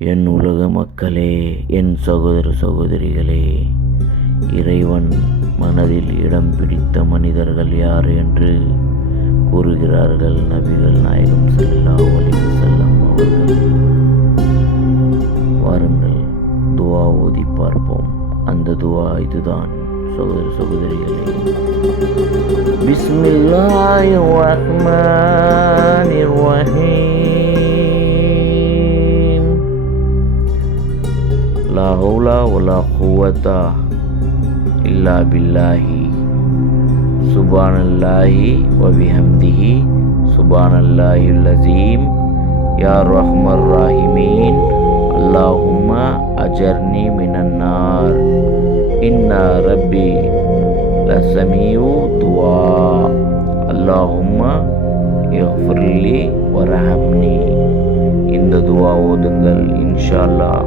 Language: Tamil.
என் உலக மக்களே, என் சகோதர சகோதரிகளே, இறைவன் மனதில் இடம் பிடித்த மனிதர்கள் யார் என்று கூறுகிறார்கள் நபிகள் நாயகம் ஸல்லல்லாஹு அலைஹி வஸல்லம் அவர்கள். வாருங்கள் துஆ ஓதி பார்ப்போம். அந்த துஆ இதுதான் சகோதர சகோதரிகளே. பிஸ்மில்லாஹிர் ரஹ்மானிர் ரஹீம். லா ஹவுல வலா குவத இல்லா பில்லாஹி சுப்ஹானல்லாஹி வ பிஹம்திஹி சுப்ஹானல்லாஹில் அஸீம். யா ரஹ்மர் ராஹிமீன், அல்லாஹும்ம அஜர்னி மினன் நார், இன்னா ரப்பி லஸமீஉ துஆ, அல்லாஹும்ம இக்ஃபிர்லி வரஹம்னி. இந்த துஆ ஓதுங்கள். இன்ஷா அல்லாஹ்